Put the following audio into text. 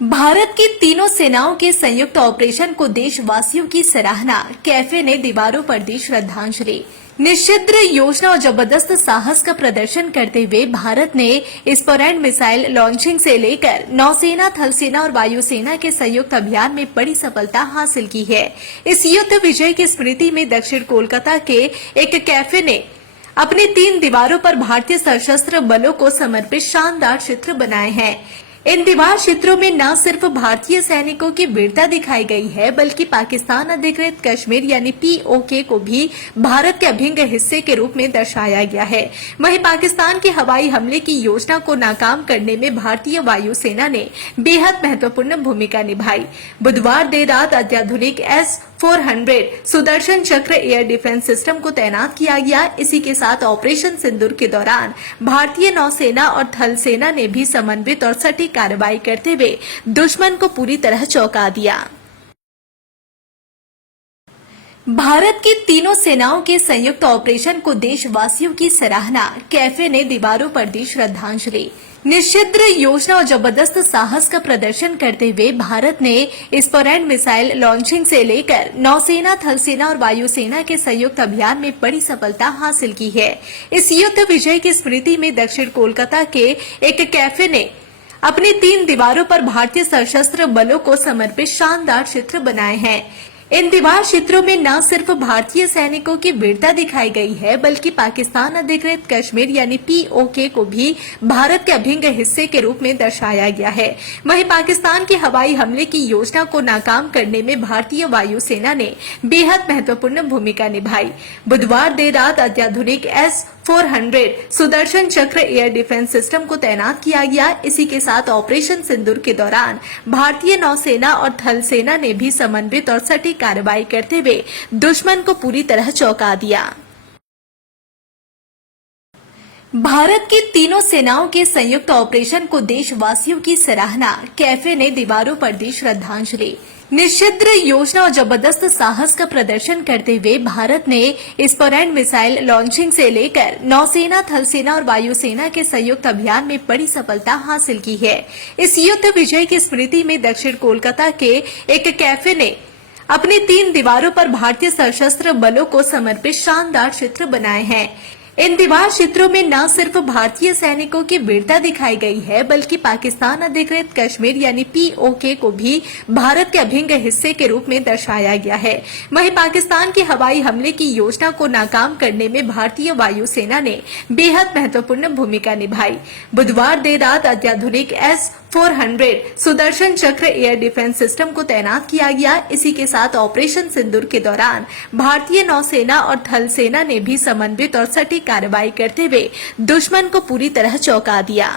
भारत की तीनों सेनाओं के संयुक्त ऑपरेशन को देशवासियों की सराहना। कैफे ने दीवारों पर दी श्रद्धांजलि। निश्चिद्र योजना और जबरदस्त साहस का प्रदर्शन करते हुए भारत ने स्पोरैंड मिसाइल लॉन्चिंग से लेकर नौसेना, थल सेना और वायुसेना के संयुक्त अभियान में बड़ी सफलता हासिल की है। इस युद्ध विजय की स्मृति में दक्षिण कोलकाता के एक कैफे ने अपनी 3 दीवारों पर भारतीय सशस्त्र बलों को समर्पित शानदार चित्र बनाए हैं। इन दीवार चित्रों में न सिर्फ भारतीय सैनिकों की वीरता दिखाई गई है, बल्कि पाकिस्तान अधिकृत कश्मीर यानी पीओके को भी भारत के अभिन्न हिस्से के रूप में दर्शाया गया है। वहीं पाकिस्तान के हवाई हमले की योजना को नाकाम करने में भारतीय वायुसेना ने बेहद महत्वपूर्ण भूमिका निभाई। बुधवार देर रात अत्याधुनिक S-400 सुदर्शन चक्र एयर डिफेंस सिस्टम को तैनात किया गया। इसी के साथ ऑपरेशन सिंदूर के दौरान भारतीय नौसेना और थल सेना ने भी समन्वित और सटीक कार्रवाई करते हुए दुश्मन को पूरी तरह चौंका दिया। भारत की तीनों सेनाओं के संयुक्त ऑपरेशन को देशवासियों की सराहना। कैफे ने दीवारों पर दी श्रद्धांजलि। निश्चिद्र योजना और जबरदस्त साहस का प्रदर्शन करते हुए भारत ने स्पोरैंड मिसाइल लॉन्चिंग से लेकर नौसेना, थल सेना और वायुसेना के संयुक्त अभियान में बड़ी सफलता हासिल की है। इस युद्ध विजय की स्मृति में दक्षिण कोलकाता के एक कैफे ने अपनी 3 दीवारों पर भारतीय सशस्त्र बलों को समर्पित शानदार चित्र बनाए हैं। इन दीवार चित्रों में न सिर्फ भारतीय सैनिकों की वीरता दिखाई गई है, बल्कि पाकिस्तान अधिकृत कश्मीर यानी पीओके को भी भारत के अभिन्न हिस्से के रूप में दर्शाया गया है। वहीं पाकिस्तान के हवाई हमले की योजना को नाकाम करने में भारतीय वायुसेना ने बेहद महत्वपूर्ण भूमिका निभाई। बुधवार देर रात अत्याधुनिक S-400 सुदर्शन चक्र एयर डिफेंस सिस्टम को तैनात किया गया। इसी के साथ ऑपरेशन सिंदूर के दौरान भारतीय नौसेना और थल सेना ने भी समन्वित और सटीक कार्रवाई करते हुए दुश्मन को पूरी तरह चौंका दिया। भारत की तीनों सेनाओं के संयुक्त ऑपरेशन को देशवासियों की सराहना। कैफे ने दीवारों पर दी श्रद्धांजलि। निश्चिद्र योजना और जबरदस्त साहस का प्रदर्शन करते हुए भारत ने स्पोरैंड मिसाइल लॉन्चिंग से लेकर नौसेना, थल सेना और वायुसेना के संयुक्त अभियान में बड़ी सफलता हासिल की है। इस युद्ध विजय की स्मृति में दक्षिण कोलकाता के एक कैफे ने अपनी 3 दीवारों पर भारतीय सशस्त्र बलों को समर्पित शानदार चित्र बनाए हैं। इन दीवार चित्रों में न सिर्फ भारतीय सैनिकों की वीरता दिखाई गई है, बल्कि पाकिस्तान अधिकृत कश्मीर यानी पीओके को भी भारत के अभिन्न हिस्से के रूप में दर्शाया गया है। वहीं पाकिस्तान के हवाई हमले की योजना को नाकाम करने में भारतीय वायुसेना ने बेहद महत्वपूर्ण भूमिका निभाई। बुधवार देर रात अत्याधुनिक S-400 सुदर्शन चक्र एयर डिफेंस सिस्टम को तैनात किया गया। इसी के साथ ऑपरेशन सिंदूर के दौरान भारतीय नौसेना और थल सेना ने भी समन्वित और सटीक कार्रवाई करते हुए दुश्मन को पूरी तरह चौंका दिया।